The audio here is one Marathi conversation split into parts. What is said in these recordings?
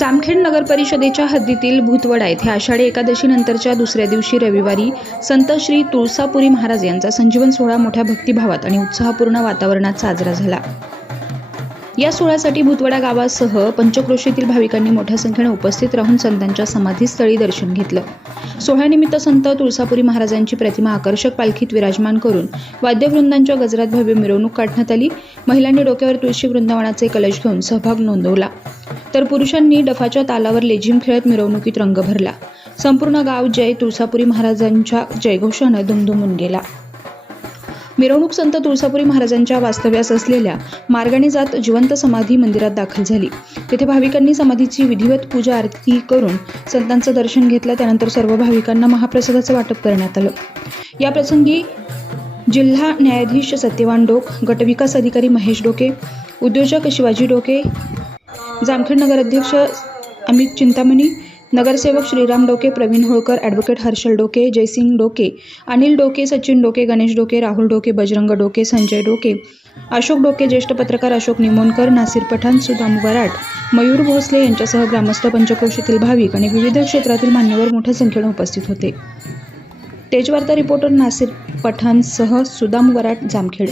जामखेड नगर परिषदेच्या हद्दीतील भूतवडा येथे आषाढी एकादशी नंतरच्या दुसऱ्या दिवशी रविवारी संत श्री तुळसापुरी महाराज यांचा संजीवन सोहळा मोठ्या भक्तिभावात आणि उत्साहपूर्ण वातावरणात साजरा झाला। या सोहळ्यासाठी भूतवडा गावासह पंचक्रोशीतील भाविकांनी मोठ्या संख्येने उपस्थित राहून संतांच्या समाधीस्थळी दर्शन घेतलं। सोहळ्यानिमित्त संत तुळसापुरी महाराजांची प्रतिमा आकर्षक पालखीत विराजमान करून वाद्यवृंदांच्या गजरात भव्य मिरवणूक काढण्यात आली। महिलांनी डोक्यावर तुळशी वृंदावनाचे कलश घेऊन सहभाग नोंदवला, तर पुरुषांनी डफाच्या तालावर लेझीम खेळत मिरवणुकीत रंग भरला। संपूर्ण गाव जय तुळसापुरी महाराजांच्या जयघोषाने दुमदुमून गेला। मिरवणूक संत तुळसापुरी महाराजांच्या वास्तव्यास असलेल्या मार्गाने जात जिवंत समाधी मंदिरात दाखल झाली। तेथे भाविकांनी समाधीची विधिवत पूजा आरती करून संतांचं दर्शन घेतलं। त्यानंतर सर्व भाविकांना महाप्रसादाचं वाटप करण्यात आलं। या प्रसंगी जिल्हा न्यायाधीश सत्यवान डोक, गटविकास अधिकारी महेश डोके, उद्योजक शिवाजी डोके, जामखेड नगराध्यक्ष अमित चिंतामणी, नगरसेवक श्रीराम डोके, प्रवीण होळकर, ॲडव्होकेट हर्षल डोके, जयसिंग डोके, अनिल डोके, सचिन डोके, गणेश डोके, राहुल डोके, बजरंग डोके, संजय डोके, अशोक डोके, ज्येष्ठ पत्रकार अशोक निमोणकर, नासिर पठाण, सुदाम वराट, मयूर भोसले यांच्यासह ग्रामस्थ, पंचक्रोशीतील भाविक आणि विविध क्षेत्रातील मान्यवर मोठ्या संख्येने उपस्थित होते। तेजवार्ता रिपोर्टर नासिर पठाणसह सुदाम वराट, जामखेड।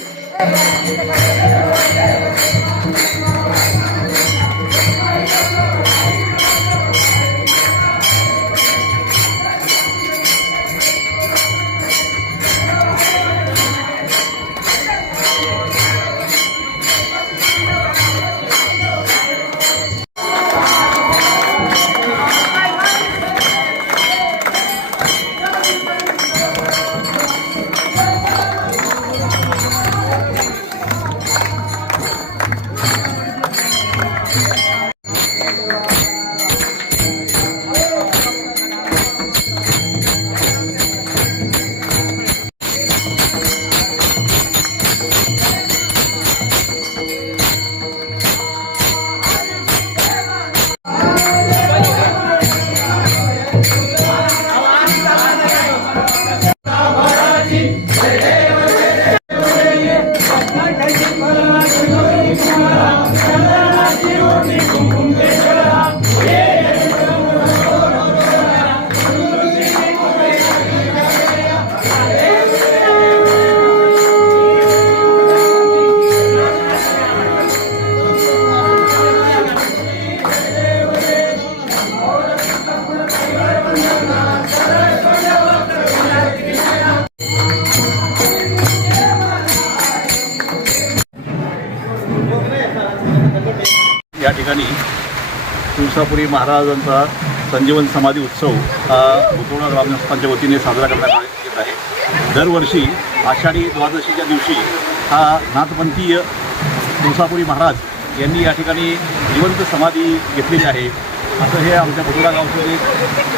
या ठिकाणी तुळसापुरी महाराजांचा संजीवन समाधी उत्सव हा भूतवडा ग्रामस्थांच्या वतीने साजरा करण्यात येत आहे। दरवर्षी आषाढी द्वादशीच्या दिवशी हा नाथपंथीय तुळसापुरी महाराज यांनी या ठिकाणी जिवंत समाधी घेतलेली आहे। असं हे आमच्या भूतवडा गावचं एक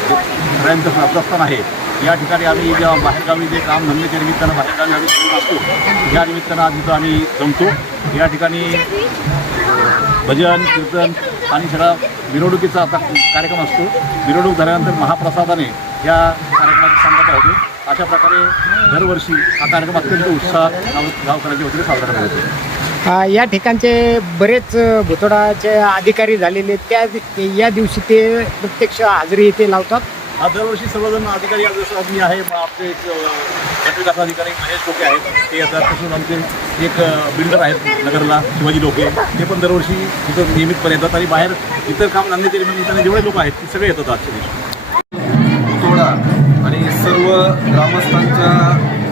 सगळ्यांचं श्रद्धास्थान आहे। या ठिकाणी आम्ही जेव्हा बाहेरगावी जे काम धंद्याच्या निमित्तानं बाहेरगावी आम्ही फिरून असतो, या निमित्तानं आज इथं आम्ही जमतो। या ठिकाणी भजन कीर्तन आणि सगळा मिरवणुकीचा आता कार्यक्रम असतो। मिरवणूक झाल्यानंतर महाप्रसादाने या कार्यक्रमाची सांगता होते। अशा प्रकारे दरवर्षी हा कार्यक्रम अत्यंत उत्साह गावकऱ्यांच्या वतीने साजरा करण्यात येतो। या ठिकाणचे बरेच भूतवडाचे अधिकारी झालेले या दिवशी ते प्रत्यक्ष हजेरी इथे लावतात। हा दरवर्षी सर्वजण अधिकारी जसं मी आहे, आपले गटविकास अधिकारी महेश डोके आहेत ते येतात, तसंच आमचे एक बिल्डर आहेत नगरला शिवाजी डोके, ते पण दरवर्षी तिथं नियमितपणे येतात आणि बाहेर इतर काम धंद्याच्या निमित्ताने जेवढे लोक आहेत ते सगळे येतात आजच्या दिवशी। भूतवडा आणि सर्व ग्रामस्थांच्या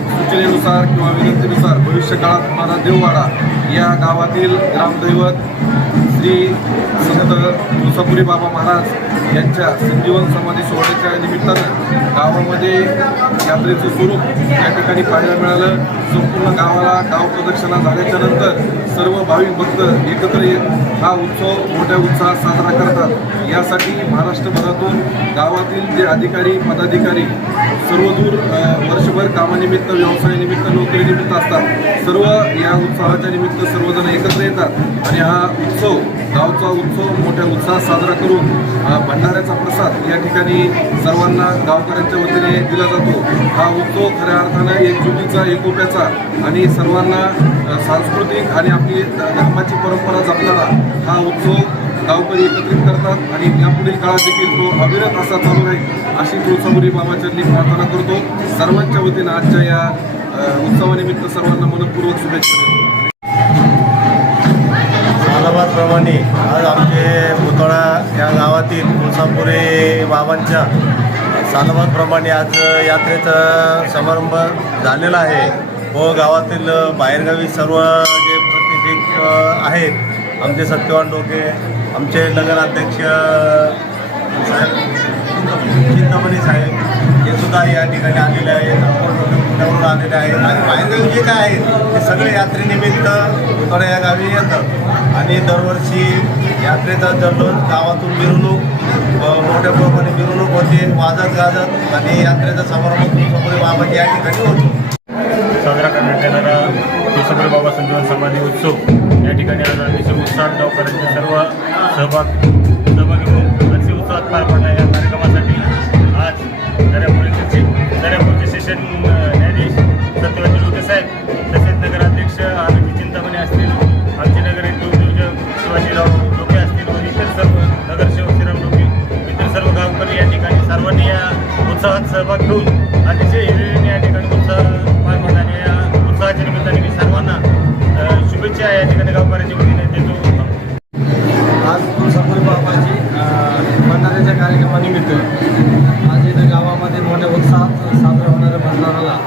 सूचनेनुसार किंवा विनंतीनुसार भविष्य काळात माझा देववाडा या गावातील ग्रामदैवत श्री संत तुळसापुरी बाबा महाराज यांच्या संजीवन समाधी सोहळ्याच्या निमित्तानं गावामध्ये यात्रेचं स्वरूप या ठिकाणी पाहायला मिळालं। संपूर्ण गावाला गाव प्रदक्षिणा झाल्याच्या नंतर सर्व भाविक भक्त एकत्र येत हा उत्सव मोठ्या उत्साहात साजरा करतात। यासाठी महाराष्ट्रभरातून गावातील जे अधिकारी पदाधिकारी सर्वदूर वर्षभर कामानिमित्त, व्यवसायानिमित्त, नोकरीनिमित्त असतात, सर्व या उत्सवाच्या निमित्त सर्वजण एकत्र येतात आणि हा उत्सव गावचा उत्सव मोठ्या उत्साहात साजरा करून भंडाऱ्याचा प्रसाद या ठिकाणी सर्वांना गावकऱ्यांच्या वतीने दिला जातो। हा उत्सव खऱ्या अर्थानं एकजुटीचा, एकोप्याचा आणि सर्वांना सांस्कृतिक आणि आपली धर्माची परंपरा जपणारा हा उत्सव गावकरी एकत्रित करतात आणि यापुढील काळात देखील तो अविरत असा चालू राहील अशी तुळसापुरी बाबाचरणी प्रार्थना करतो. सर्वांच्या वतीनं आजच्या या उत्सवानिमित्त सर्वांना मनपूर्वक शुभेच्छा देतो. सालाबादप्रमाणे आज आमचे भुतोळा या गावातील तुळसापुरी बाबांच्या सालाबादप्रमाणे आज यात्रेचा समारंभ झालेला आहे व गावातील बाहेरगावी सर्व जे प्रतिनिधिक आहेत आमचे सत्यवान डोके, आमचे नगराध्यक्ष साहेब चिंतामणी साहेब हे सुद्धा या ठिकाणी आलेले आहेत, पुण्यावरून आलेले आहेत आणि बाहेरगावी जे काय आहेत ते सगळे यात्रेनिमित्त भुतोळा या गावी येतात आणि दरवर्षी यात्रेचा जल्लोष गावातून मिरवणूक मोठ्या प्रमाणे मिरवणूक होते वाजत गाजत आणि यात्रेचा समारंभ तुळसापुरी बाबाची या ठिकाणी होतो. साजरा करण्यात येणारा तुळसापुरी बाबा संजीवन समाधी उत्सव या ठिकाणी आज अतिशय उत्साहात गावकऱ्यांचे सर्व सहभागी होऊन अतिशय उत्साहात पार पडला. या कार्यक्रमासाठी आज दर्यापूरचे सेशन न्यायाधीश सत्यवान डोके साहेब तसेच नगराध्यक्ष आरोग्य चिंतामणी असतील, आमचे नगर उद्योजक शिवाजीराव डोके असतील व इतर सर्व नगरसेवक श्रीराम डोके इतर सर्व गावकरी या ठिकाणी सर्वांनी या उत्सवात सहभाग घेऊन अतिशय हिरिरीने या ठिकाणी उत्साह पार पडला आणि या उत्सवाच्या निमित्ताने मी सर्वांना शुभेच्छा या ठिकाणी गावकऱ्यांच्या वतीने देतो. आज तुळसापुरी बाबाची भंडाऱ्याच्या कार्यक्रमानिमित्त आज इथं गावामध्ये मोठ्या उत्साहात साजरा होणाऱ्या भंडाराला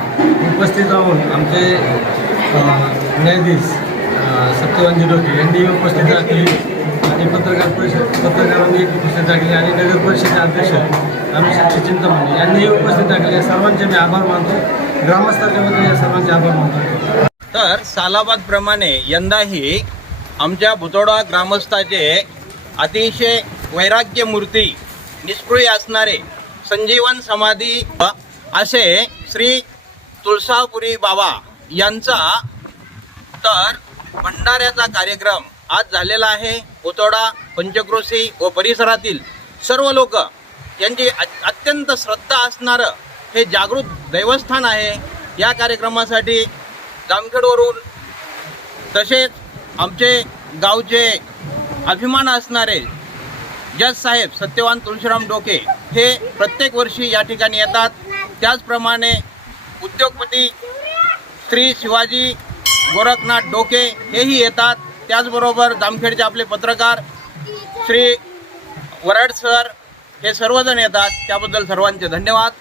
उपस्थित राहून आमचे न्यायाधीश सत्यवानजी डोके यांनी उपस्थित राखली आणि पत्रकारांनी उपस्थित राखली आणि नगर परिषदेचे अध्यक्ष आम्ही चिंतामणी यांनीही उपस्थित राखले. सर्वांचे मी आभार मानतो. ग्रामस्थांच्या वतीने या सर्वांचे आभार मानतो. तर सालाबादप्रमाणे यंदाही आमच्या भुतोडा ग्रामस्थाचे अतिशय वैराग्य मूर्ती निष्क्रिय असणारे संजीवन समाधी असे श्री तुळसापुरी बाबा यांचा तर भंडाऱ्याचा कार्यक्रम आज झालेला आहे. भुतोडा, पंचक्रोशी व परिसरातील सर्व लोक यांची अत्यंत श्रद्धा असणारं हे जागृत देवस्थान आहे. या कार्यक्रमासाठी जामखेडवरून तसेच आमचे गावचे अभिमान असणारे जज साहेब सत्यवान तुळशीराम डोके हे प्रत्येक वर्षी या ठिकाणी येतात. त्याचप्रमाणे उद्योगपती श्री शिवाजी गोरखनाथ डोके हेही येतात. त्याचबरोबर जामखेडचे आपले पत्रकार श्री वरड सर हे सर्वजण येतात. त्याबद्दल सर्वांचे धन्यवाद.